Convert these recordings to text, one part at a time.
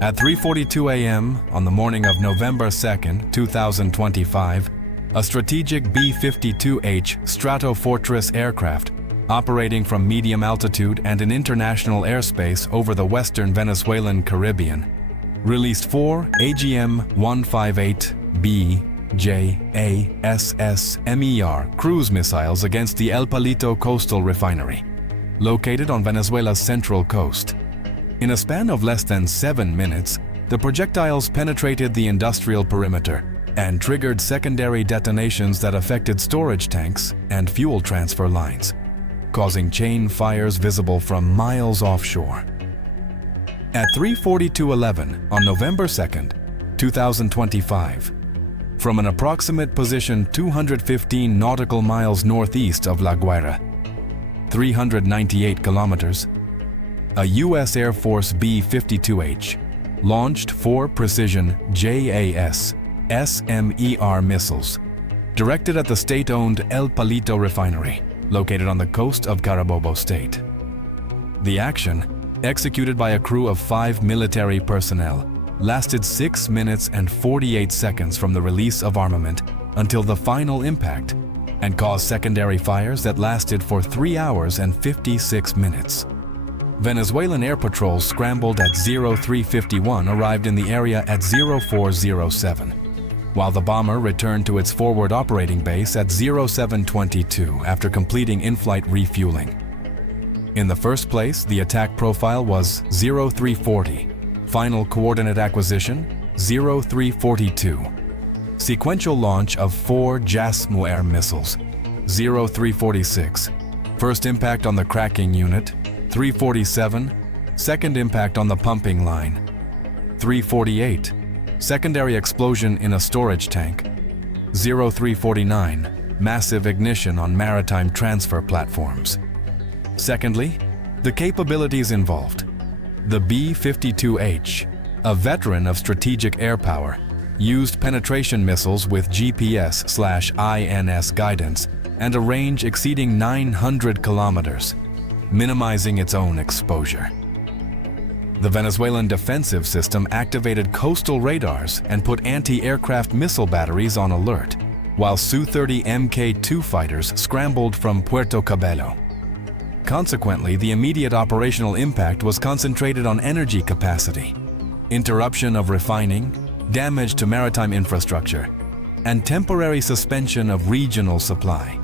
At 3:42 a.m. on the morning of November 2, 2025, a strategic B-52H Stratofortress aircraft operating from medium altitude and in international airspace over the western Venezuelan Caribbean released 4 AGM-158B JASS-MER cruise missiles against the El Palito coastal refinery, located on Venezuela's central coast. In a span of less than 7 minutes, the projectiles penetrated the industrial perimeter and triggered secondary detonations that affected storage tanks and fuel transfer lines, causing chain fires visible from miles offshore. At 3:42:11 on November 2, 2025, from an approximate position 215 nautical miles northeast of La Guaira, 398 kilometers, a U.S. Air Force B-52H launched 4 precision JAS-SMER missiles directed at the state-owned El Palito Refinery, located on the coast of Carabobo State. The action, executed by a crew of 5 military personnel, lasted 6 minutes and 48 seconds from the release of armament until the final impact, and caused secondary fires that lasted for 3 hours and 56 minutes. Venezuelan air patrols scrambled at 03:51 arrived in the area at 04:07, while the bomber returned to its forward operating base at 07:22 after completing in-flight refueling. In the first place, the attack profile was 0340, final coordinate acquisition 0342, sequential launch of 4 JASMER missiles 0346, first impact on the cracking unit 347, second impact on the pumping line 348, secondary explosion in a storage tank 0349, massive ignition on maritime transfer platforms. Secondly, the capabilities involved. The B-52H, a veteran of strategic air power, used penetration missiles with GPS/INS guidance and a range exceeding 900 kilometers, minimizing its own exposure. The Venezuelan defensive system activated coastal radars and put anti-aircraft missile batteries on alert, while Su-30 Mk-2 fighters scrambled from Puerto Cabello. Consequently, the immediate operational impact was concentrated on energy capacity, interruption of refining, damage to maritime infrastructure, and temporary suspension of regional supply.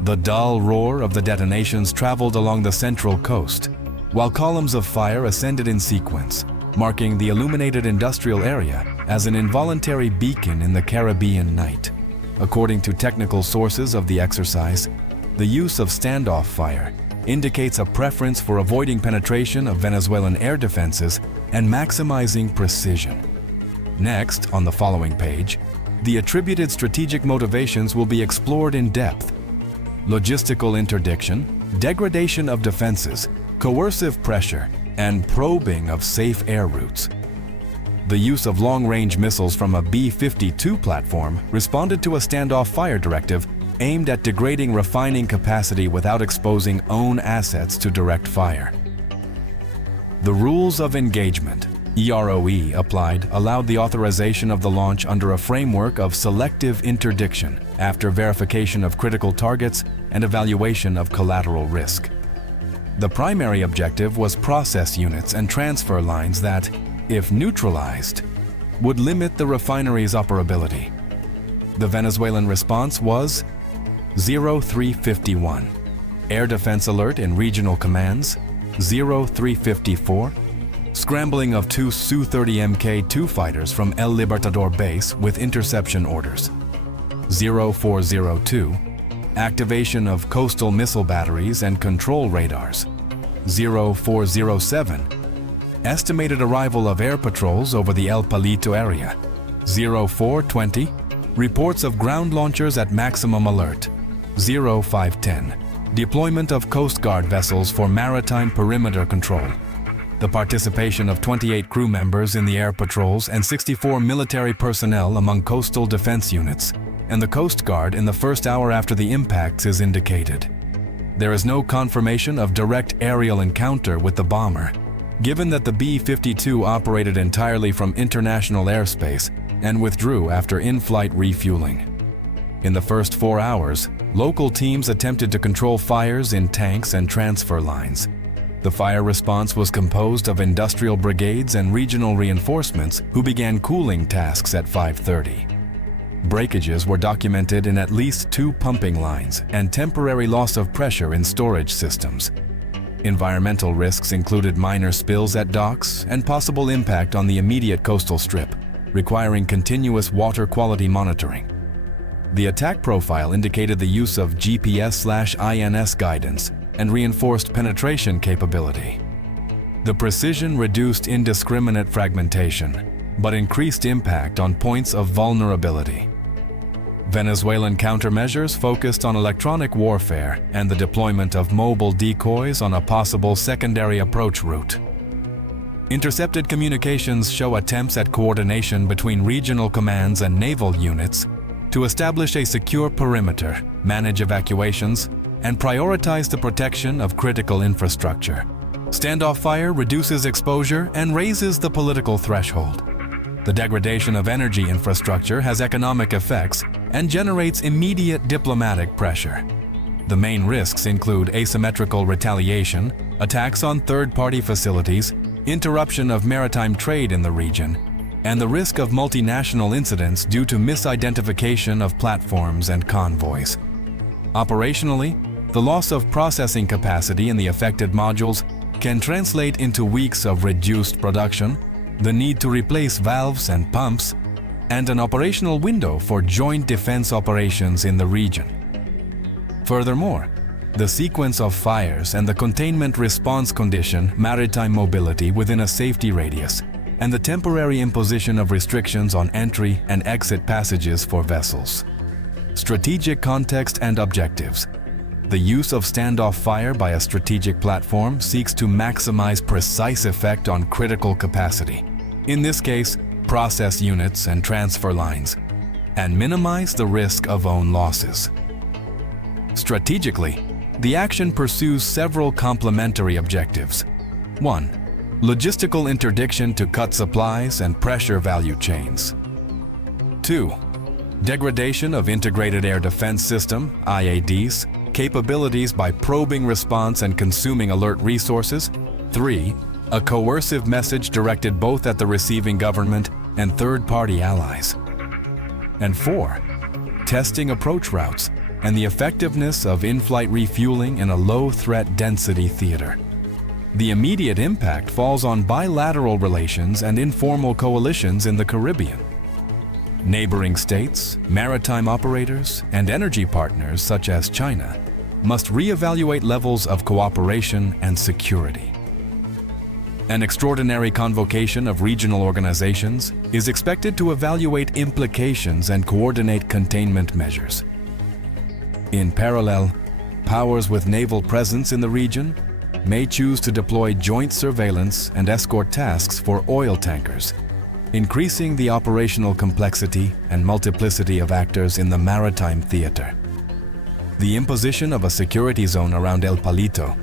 The dull roar of the detonations traveled along the central coast, while columns of fire ascended in sequence, marking the illuminated industrial area as an involuntary beacon in the Caribbean night. According to technical sources of the exercise, the use of standoff fire indicates a preference for avoiding penetration of Venezuelan air defenses and maximizing precision. Next, on the following page, the attributed strategic motivations will be explored in depth. Logistical interdiction, degradation of defenses, coercive pressure, and probing of safe air routes. The use of long-range missiles from a B-52 platform responded to a standoff fire directive aimed at degrading refining capacity without exposing own assets to direct fire. The rules of engagement, EROE, applied allowed the authorization of the launch under a framework of selective interdiction after verification of critical targets and evaluation of collateral risk. The primary objective was process units and transfer lines that, if neutralized, would limit the refinery's operability. The Venezuelan response was 0351, air defense alert in regional commands 0354, scrambling of 2 Su-30 Mk-2 fighters from El Libertador base with interception orders 0402, activation of coastal missile batteries and control radars 0407, estimated arrival of air patrols over the El Palito area 0420, reports of ground launchers at maximum alert 0510, deployment of Coast Guard vessels for maritime perimeter control, the participation of 28 crew members in the air patrols and 64 military personnel among coastal defense units, and the Coast Guard in the first hour after the impacts is indicated. There is no confirmation of direct aerial encounter with the bomber, given that the B-52 operated entirely from international airspace and withdrew after in-flight refueling. In the first 4 hours, local teams attempted to control fires in tanks and transfer lines. The fire response was composed of industrial brigades and regional reinforcements who began cooling tasks at 5:30. Breakages were documented in at least 2 pumping lines and temporary loss of pressure in storage systems. Environmental risks included minor spills at docks and possible impact on the immediate coastal strip, requiring continuous water quality monitoring. The attack profile indicated the use of GPS/INS guidance and reinforced penetration capability. The precision reduced indiscriminate fragmentation, but increased impact on points of vulnerability. Venezuelan countermeasures focused on electronic warfare and the deployment of mobile decoys on a possible secondary approach route. Intercepted communications show attempts at coordination between regional commands and naval units to establish a secure perimeter, manage evacuations, and prioritize the protection of critical infrastructure. Standoff fire reduces exposure and raises the political threshold. The degradation of energy infrastructure has economic effects and generates immediate diplomatic pressure. The main risks include asymmetrical retaliation, attacks on third-party facilities, interruption of maritime trade in the region, and the risk of multinational incidents due to misidentification of platforms and convoys. Operationally, the loss of processing capacity in the affected modules can translate into weeks of reduced production, the need to replace valves and pumps, and an operational window for joint defense operations in the region. Furthermore, the sequence of fires and the containment response condition maritime mobility within a safety radius, and the temporary imposition of restrictions on entry and exit passages for vessels. Strategic context and objectives. The use of standoff fire by a strategic platform seeks to maximize precise effect on critical capacity, in this case, process units and transfer lines, and minimize the risk of own losses. Strategically, the action pursues several complementary objectives. 1. Logistical interdiction to cut supplies and pressure value chains. 2. Degradation of integrated air defense system, IADS, capabilities by probing response and consuming alert resources. 3. A coercive message directed both at the receiving government and third-party allies. And 4. Testing approach routes and the effectiveness of in-flight refueling in a low-threat density theater. The immediate impact falls on bilateral relations and informal coalitions in the Caribbean. Neighboring states, maritime operators, and energy partners such as China must reevaluate levels of cooperation and security. An extraordinary convocation of regional organizations is expected to evaluate implications and coordinate containment measures. In parallel, powers with naval presence in the region may choose to deploy joint surveillance and escort tasks for oil tankers, increasing the operational complexity and multiplicity of actors in the maritime theater. The imposition of a security zone around El Palito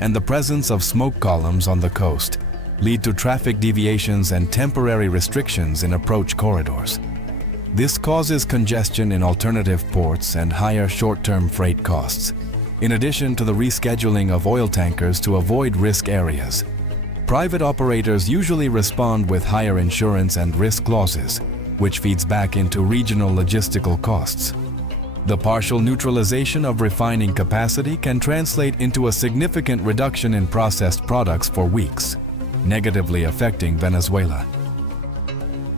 and the presence of smoke columns on the coast lead to traffic deviations and temporary restrictions in approach corridors. This causes congestion in alternative ports and higher short-term freight costs, in addition to the rescheduling of oil tankers to avoid risk areas. Private operators usually respond with higher insurance and risk clauses, which feeds back into regional logistical costs. The partial neutralization of refining capacity can translate into a significant reduction in processed products for weeks, negatively affecting Venezuela.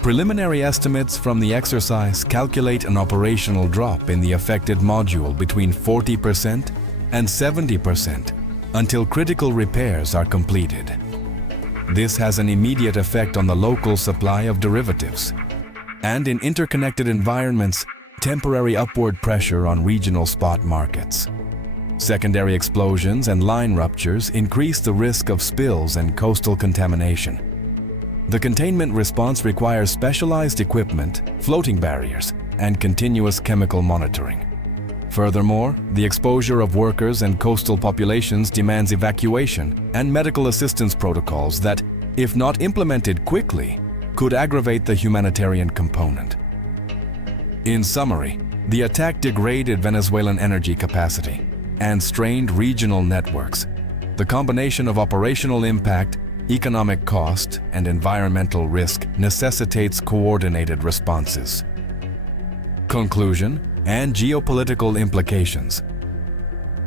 Preliminary estimates from the exercise calculate an operational drop in the affected module between 40% and 70% until critical repairs are completed. This has an immediate effect on the local supply of derivatives, and in interconnected environments, temporary upward pressure on regional spot markets. Secondary explosions and line ruptures increase the risk of spills and coastal contamination. The containment response requires specialized equipment, floating barriers, and continuous chemical monitoring. Furthermore, the exposure of workers and coastal populations demands evacuation and medical assistance protocols that, if not implemented quickly, could aggravate the humanitarian component. In summary, the attack degraded Venezuelan energy capacity and strained regional networks. The combination of operational impact, economic cost, and environmental risk necessitates coordinated responses. Conclusion and geopolitical implications.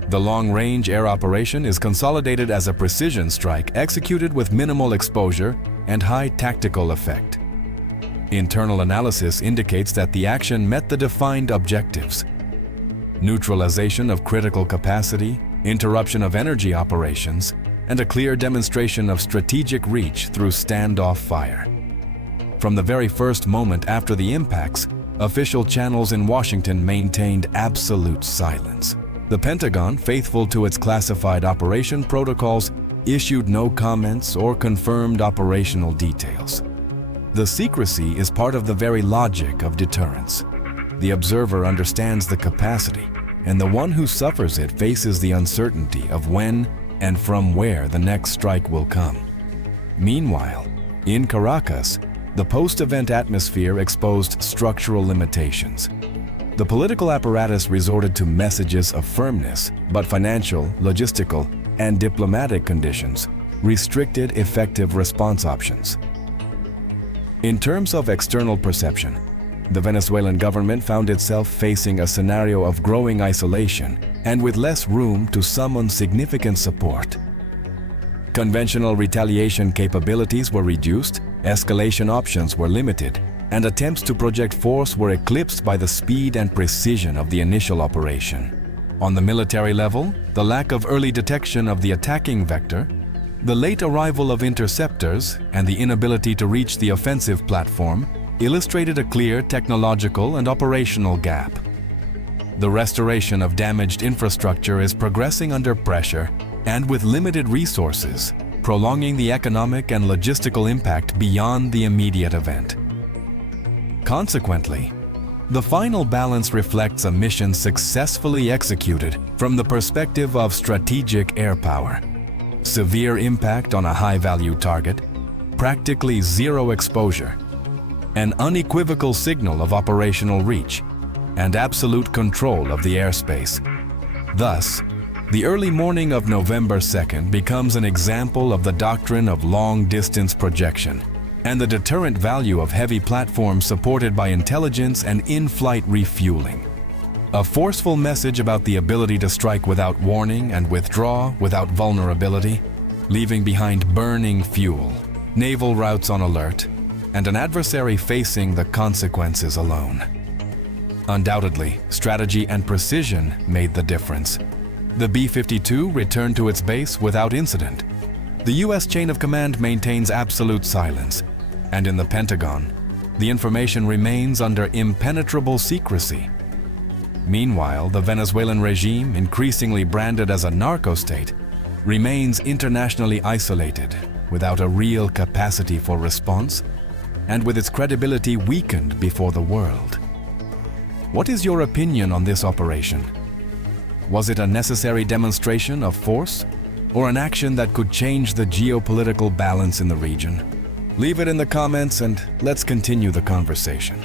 The long-range air operation is consolidated as a precision strike executed with minimal exposure and high tactical effect. Internal analysis indicates that the action met the defined objectives: neutralization of critical capacity, interruption of energy operations, and a clear demonstration of strategic reach through standoff fire. From the very first moment after the impacts, official channels in Washington maintained absolute silence. The Pentagon, faithful to its classified operation protocols, issued no comments or confirmed operational details. The secrecy is part of the very logic of deterrence. The observer understands the capacity, and the one who suffers it faces the uncertainty of when and from where the next strike will come. Meanwhile, in Caracas, the post-event atmosphere exposed structural limitations. The political apparatus resorted to messages of firmness, but financial, logistical, and diplomatic conditions restricted effective response options. In terms of external perception, the Venezuelan government found itself facing a scenario of growing isolation and with less room to summon significant support. Conventional retaliation capabilities were reduced, escalation options were limited, and attempts to project force were eclipsed by the speed and precision of the initial operation. On the military level, the lack of early detection of the attacking vector, the late arrival of interceptors, and the inability to reach the offensive platform illustrated a clear technological and operational gap. The restoration of damaged infrastructure is progressing under pressure and with limited resources, prolonging the economic and logistical impact beyond the immediate event. Consequently, the final balance reflects a mission successfully executed from the perspective of strategic air power. Severe impact on a high-value target, practically zero exposure, an unequivocal signal of operational reach, and absolute control of the airspace. Thus, the early morning of November 2nd becomes an example of the doctrine of long-distance projection and the deterrent value of heavy platforms supported by intelligence and in-flight refueling. A forceful message about the ability to strike without warning and withdraw without vulnerability, leaving behind burning fuel, naval routes on alert, and an adversary facing the consequences alone. Undoubtedly, strategy and precision made the difference. The B-52 returned to its base without incident. The U.S. chain of command maintains absolute silence, and in the Pentagon, the information remains under impenetrable secrecy. Meanwhile, the Venezuelan regime, increasingly branded as a narco-state, remains internationally isolated, without a real capacity for response, and with its credibility weakened before the world. What is your opinion on this operation? Was it a necessary demonstration of force, or an action that could change the geopolitical balance in the region? Leave it in the comments and let's continue the conversation.